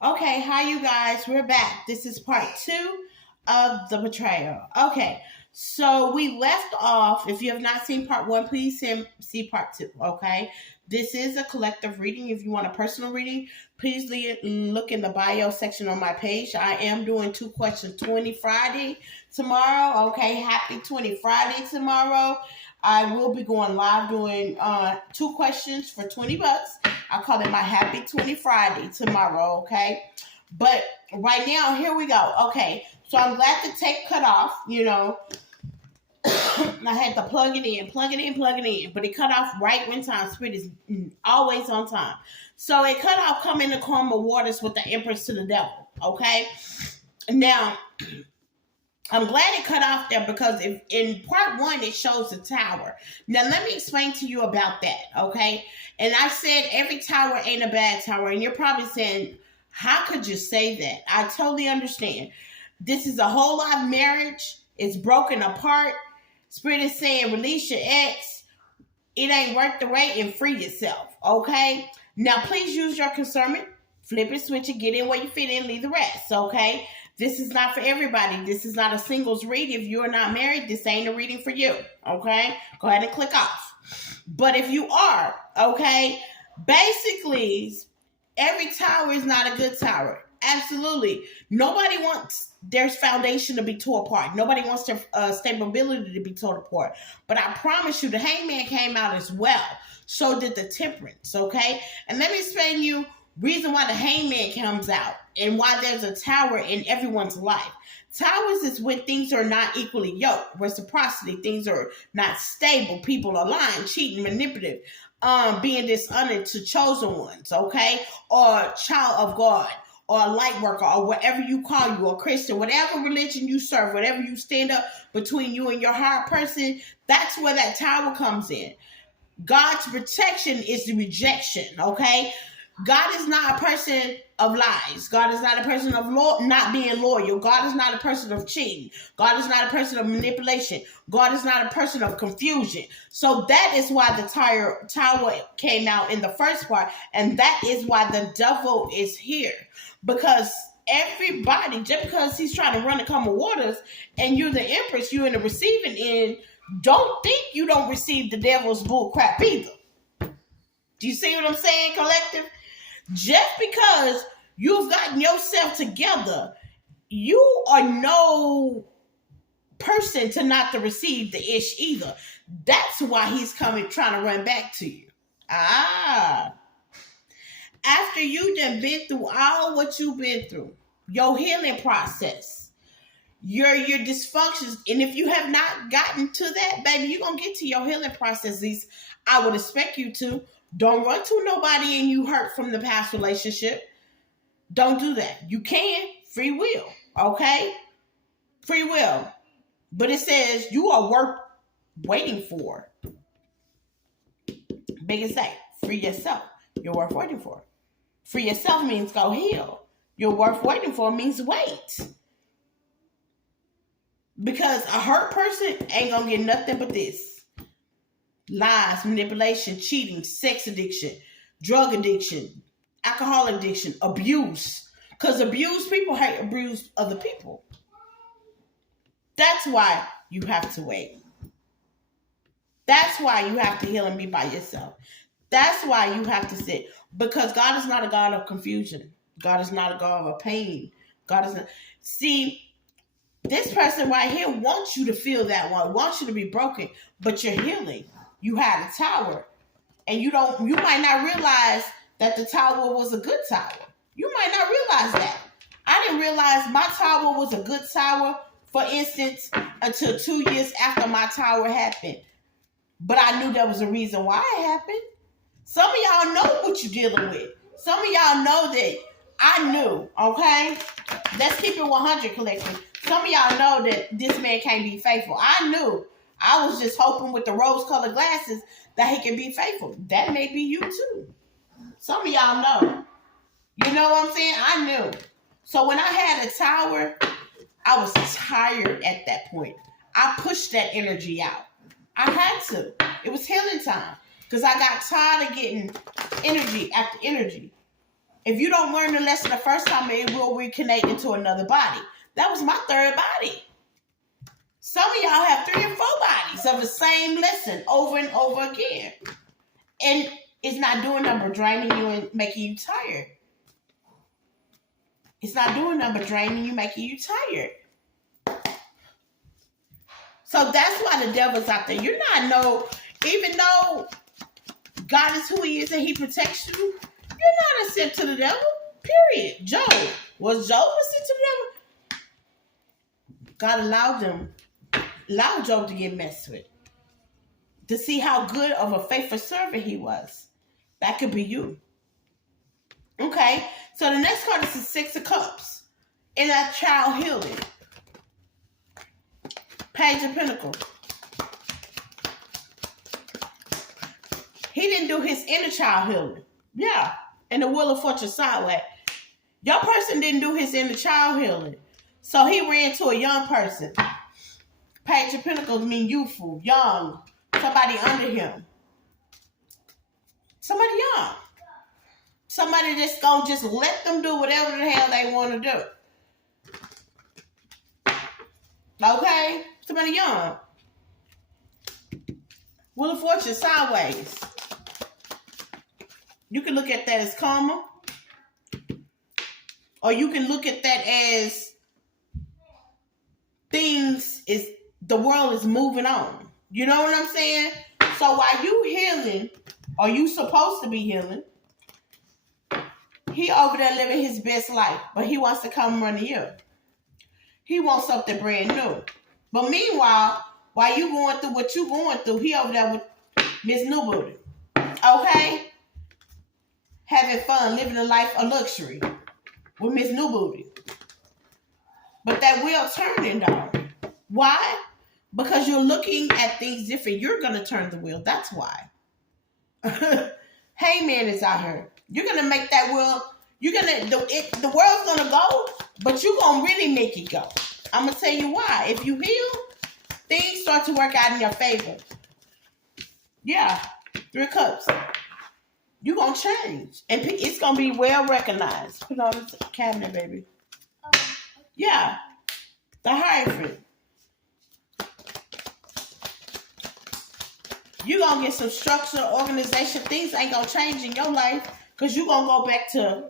Okay, hi you guys. We're back. This is part two of the betrayal. Okay, so we left off. If you have not seen part one, please see part two. Okay, this is a collective reading. If you want a personal reading, please look in the bio section on my page. I am doing 2 question 20 Friday tomorrow. Okay, happy 20 Friday tomorrow. I will be going live doing 2 questions for $20. I call it my Happy 20 Friday tomorrow, okay? But right now, here we go. Okay, so I'm glad the tape cut off. I had to plug it in, plug it in, plug it in. But it cut off right when time. Spirit is always on time. So it cut off coming to calm waters with the Empress to the devil, okay? Now, I'm glad it cut off there because if in part one it shows the tower. Now let me explain to you about that, okay? And I said every tower ain't a bad tower, and you're probably saying, how could you say that? I totally understand. This is a whole lot of marriage. It's broken apart. Spirit is saying release your ex. It ain't worth the wait and free yourself, okay? Now please use your discernment. Flip it, switch it, get in where you fit in, leave the rest, okay? This is not for everybody. This is not a singles read. If you're not married, this ain't a reading for you, okay? Go ahead and click off. But if you are, okay, basically, every tower is not a good tower. Absolutely. Nobody wants their foundation to be torn apart. Nobody wants their stability to be torn apart. But I promise you, the hangman came out as well. So did the temperance, okay? And let me explain you reason why the hangman comes out and why there's a tower in everyone's life. Towers is when things are not equally yoked, reciprocity, things are not stable, people are lying, cheating, manipulative, being dishonored to chosen ones, okay, or child of God, or a light worker, or whatever you call you, or Christian, whatever religion you serve, whatever you stand up between you and your higher person, that's where that tower comes in. God's protection is the rejection, okay? God is not a person of lies. God is not a person of not being loyal. God is not a person of cheating. God is not a person of manipulation. God is not a person of confusion. So that is why the tower came out in the first part. And that is why the devil is here. Because everybody, just because he's trying to run the common waters and you're the empress, you're in the receiving end, don't think you don't receive the devil's bull crap either. Do you see what I'm saying, collective? Just because you've gotten yourself together, you are no person to not to receive the ish either. That's why he's coming trying to run back to you. After you done been through all what you've been through, your healing process, your dysfunctions, and if you have not gotten to that, baby, you're gonna get to your healing processes. I would expect you to. Don't run to nobody and you hurt from the past relationship. Don't do that. You can. Free will. Okay? Free will. But it says you are worth waiting for. Biggest thing. Free yourself. You're worth waiting for. Free yourself means go heal. You're worth waiting for means wait. Because a hurt person ain't gonna get nothing but this. Lies, manipulation, cheating, sex addiction, drug addiction, alcohol addiction, abuse. Because abused people hate abuse other people. That's why you have to wait. That's why you have to heal and be by yourself. That's why you have to sit. Because God is not a God of confusion. God is not a God of pain. God is not. See, this person right here wants you to feel that one, wants you to be broken, but you're healing. You had a tower, and you might not realize that the tower was a good tower. You might not realize that. I didn't realize my tower was a good tower, for instance, until 2 years after my tower happened. But I knew there was a reason why it happened. Some of y'all know what you're dealing with. Some of y'all know that I knew, okay? Let's keep it 100, collective. Some of y'all know that this man can't be faithful. I knew. I was just hoping with the rose-colored glasses that he can be faithful. That may be you too. Some of y'all know. You know what I'm saying? I knew. So when I had a tower, I was tired at that point. I pushed that energy out. I had to. It was healing time. Because I got tired of getting energy after energy. If you don't learn the lesson the first time, it will reconnect into another body. That was my third body. Some of y'all have 3 or 4 bodies of the same lesson over and over again. And it's not doing nothing but draining you and making you tired. It's not doing nothing but draining you, making you tired. So that's why the devil's out there. You're not even though God is who he is and he protects you, you're not a sent to the devil. Period. Job. Was Job a sent to the devil? God allowed Job to get messed with. To see how good of a faithful servant he was. That could be you. Okay. So the next card is the 6 of Cups. In that child healing. Page of Pentacles. He didn't do his inner child healing. Yeah. And the Wheel of Fortune sideways. Your person didn't do his inner child healing. So he ran to a young person. Page of Pentacles mean youthful, young. Somebody under him. Somebody young. Somebody that's going to just let them do whatever the hell they want to do. Okay? Somebody young. Wheel of Fortune sideways. You can look at that as karma. Or you can look at that as the world is moving on. You know what I'm saying? So while you healing, or you supposed to be healing, he over there living his best life. But he wants to come run to you. He wants something brand new. But meanwhile, while you going through what you going through, he over there with Miss New Booty. Okay? Having fun, living a life of luxury with Miss New Booty. But that wheel turning though. Why? Because you're looking at things different. You're going to turn the wheel. That's why. Hey man is out here. You're going to make that wheel. The world's going to go, but you're going to really make it go. I'm going to tell you why. If you heal, things start to work out in your favor. Yeah. 3 of Cups. You're going to change. And it's going to be well recognized. Put on the cabinet, baby. Yeah. The Hierophant. You're going to get some structure, organization. Things ain't going to change in your life because you're going to go back to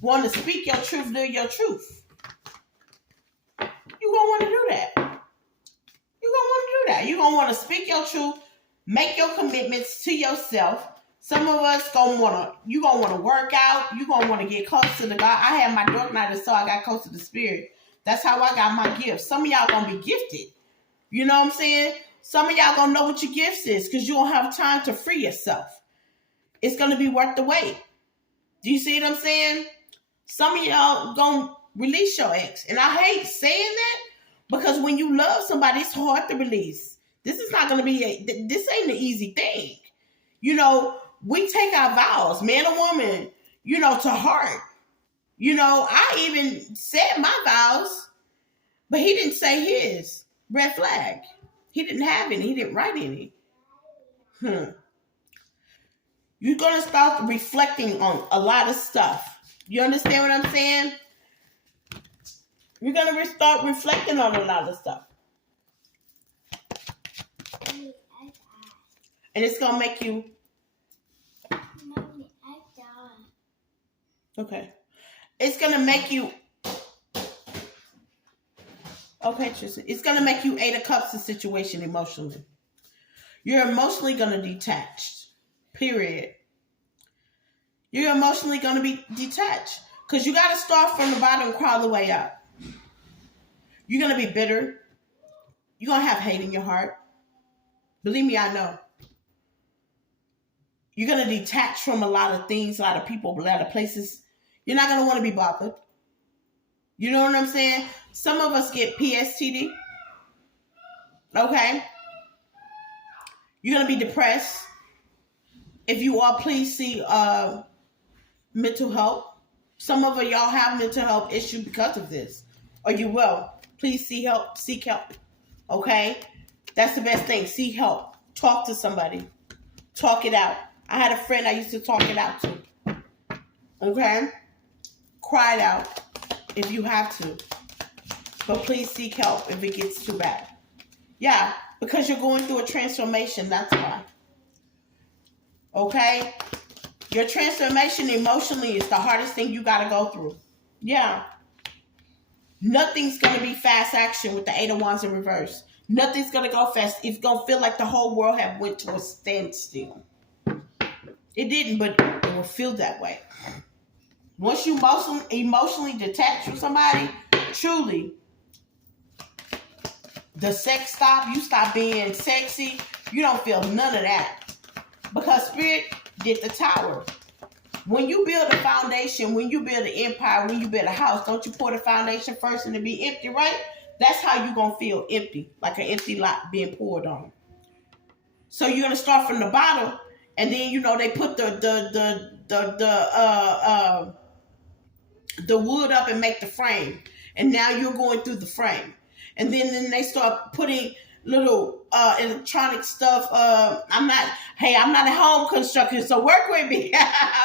wanting to speak your truth, do your truth. You're going to want to do that. You're going to want to speak your truth, make your commitments to yourself. Some of us you're going to want to work out. You're going to want to get close to the God. I had my dark night, so I got close to the Spirit. That's how I got my gifts. Some of y'all going to be gifted. You know what I'm saying? Some of y'all going to know what your gifts is because you don't have time to free yourself. It's going to be worth the wait. Do you see what I'm saying? Some of y'all going to release your ex. And I hate saying that because when you love somebody, it's hard to release. This is not going to be, this ain't an easy thing. You know, we take our vows, man or woman, to heart. I even said my vows, but he didn't say his. Red flag. He didn't have any. He didn't write any. You're going to start reflecting on a lot of stuff. You understand what I'm saying? You're going to start reflecting on a lot of stuff. And it's going to make you... Okay. It's going to make you... Okay, Tristan. It's going to make you 8 of Cups the situation emotionally. You're emotionally going to detach. Period. You're emotionally going to be detached. Because you got to start from the bottom and crawl the way up. You're going to be bitter. You're going to have hate in your heart. Believe me, I know. You're going to detach from a lot of things, a lot of people, a lot of places. You're not going to want to be bothered. You know what I'm saying? Some of us get PSTD. Okay? You're going to be depressed. If you are, please see mental health. Some of y'all have mental health issues because of this. Or you will. Please seek help. Okay? That's the best thing. Seek help. Talk to somebody. Talk it out. I had a friend I used to talk it out to. Okay? Cry it out if you have to. But please seek help if it gets too bad. Yeah, because you're going through a transformation, that's why. Okay? Your transformation emotionally is the hardest thing you got to go through. Yeah. Nothing's going to be fast action with the Eight of Wands in reverse. Nothing's going to go fast. It's going to feel like the whole world have went to a standstill. It didn't, but it will feel that way. Once you emotionally detach from somebody, truly, the sex stop, you stop being sexy, you don't feel none of that. Because Spirit did the tower. When you build a foundation, when you build an empire, when you build a house, don't you pour the foundation first and it be empty, right? That's how you're going to feel empty, like an empty lot being poured on. So you're going to start from the bottom, and then, they put the wood up and make the frame. And now you're going through the frame. And then they start putting little electronic stuff. I'm not a home constructor, so work with me.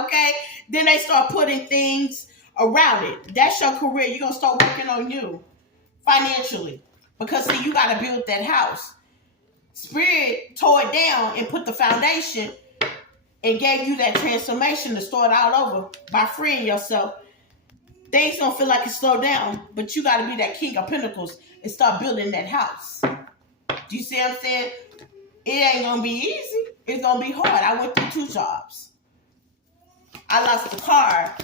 Okay? Then they start putting things around it. That's your career. You're going to start working on you financially. Because, see, you got to build that house. Spirit tore it down and put the foundation and gave you that transformation to start all over by freeing yourself. Things don't feel like it slowed down, but you got to be that King of Pentacles and start building that house. Do you see what I'm saying? It ain't going to be easy. It's going to be hard. I went through 2 jobs. I lost a car.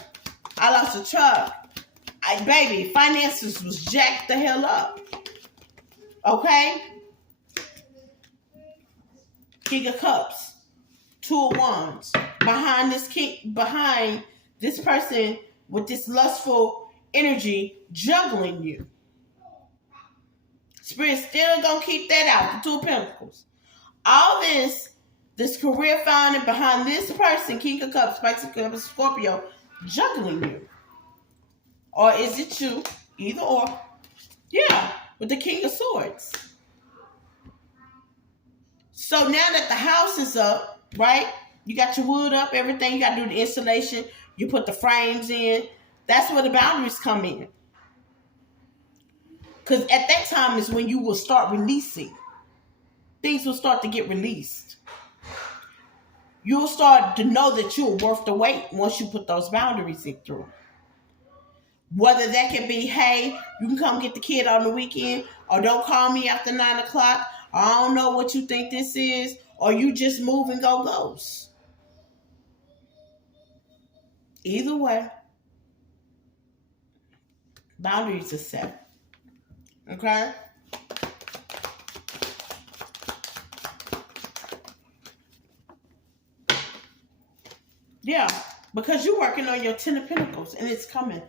I lost a truck. Baby, finances was jacked the hell up. Okay? King of Cups. 2 of Wands. Behind this person with this lustful energy juggling you. Spirit's still gonna keep that out. The 2 of Pentacles. All this career finding behind this person, King of Cups, Pisces, Scorpio, juggling you. Or is it you? Either or. Yeah, with the King of Swords. So now that the house is up, right? You got your wood up, everything. You got to do the installation. You put the frames in. That's where the boundaries come in. Because at that time is when you will start releasing. Things will start to get released. You'll start to know that you're worth the wait once you put those boundaries in through. Whether that can be, hey, you can come get the kid on the weekend, or don't call me after 9 o'clock, or I don't know what you think this is, or you just move and go ghost. Either way, boundaries are set. Okay? Yeah, because you're working on your 10 of Pentacles, and it's coming.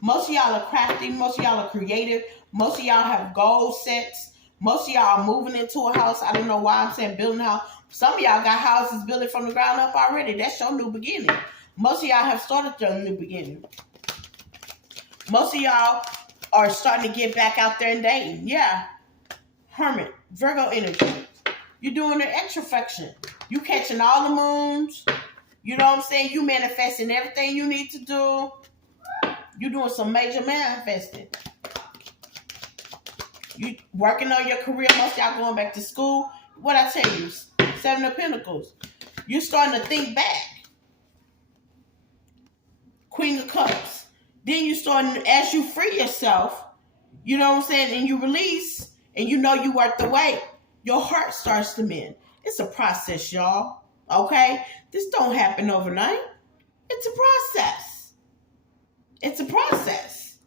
Most of y'all are crafty. Most of y'all are creative. Most of y'all have goal sets. Most of y'all are moving into a house. I don't know why I'm saying building a house. Some of y'all got houses built from the ground up already. That's your new beginning. Most of y'all have started your new beginning. Most of y'all are starting to get back out there and dating. Yeah. Hermit. Virgo energy. You're doing an extrafaction. You catching all the moons. You know what I'm saying? You manifesting everything you need to do. You doing some major manifesting. You working on your career. Most of y'all going back to school. What I tell you, 7 of Pentacles. You're starting to think back. Queen of Cups. Then you starting, as you free yourself, you know what I'm saying, and you release, and you know you worth the wait, your heart starts to mend. It's a process, y'all. Okay? This don't happen overnight. It's a process. It's a process.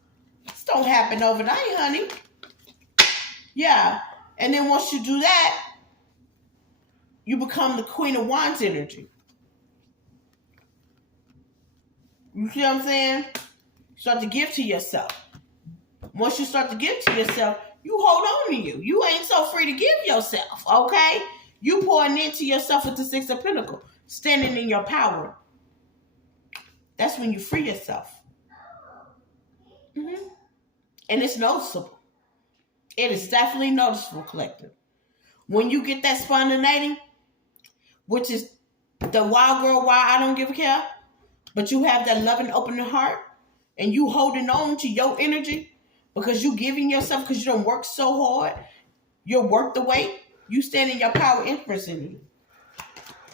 This don't happen overnight, honey. Yeah. And then once you do that, you become the Queen of Wands energy. You see what I'm saying? Start to give to yourself. Once you start to give to yourself, you hold on to you. You ain't so free to give yourself, okay? You pouring into yourself with the 6 of Pentacles, standing in your power. That's when you free yourself. Mm-hmm. And it's noticeable. It is definitely noticeable, collective. When you get that spontaneity, which is the wild girl, why I don't give a care, but you have that loving, open heart, and you holding on to your energy because you giving yourself, because you don't work so hard, you'll work the weight, you stand in your power influencing you.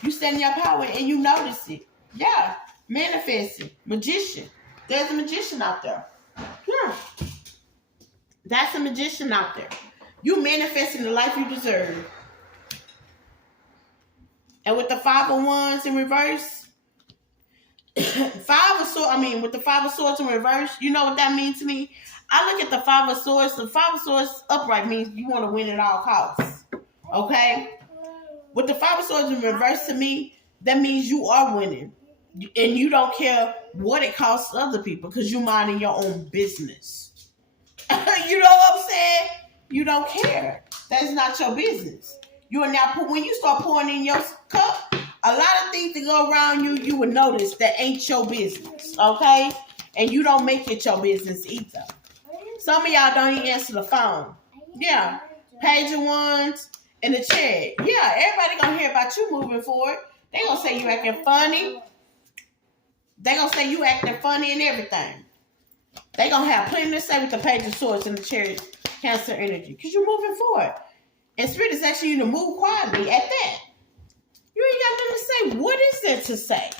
You stand in your power and you notice it. Yeah. Manifesting. Magician. There's a magician out there. Yeah. That's a magician out there. You manifesting the life you deserve. And with the 5 of Wands in reverse, with the 5 of Swords in reverse, you know what that means to me? I look at the 5 of Swords. The 5 of Swords upright means you want to win at all costs. Okay? With the 5 of Swords in reverse to me, that means you are winning. And you don't care what it costs other people because you're minding your own business. You know what I'm saying? You don't care. That's not your business. You are now, when you start pouring in your cup, a lot of things that go around you, you will notice that ain't your business, okay? And you don't make it your business either. Some of y'all don't even answer the phone. Yeah, Page of Wands and the Chariot. Yeah, everybody gonna hear about you moving forward. They gonna say you acting funny. They gonna say you acting funny and everything. They gonna have plenty to say with the Page of Swords and the Chariot, Cancer energy, because you're moving forward. And Spirit is asking you to move quietly at that. You ain't got nothing to say. What is there to say?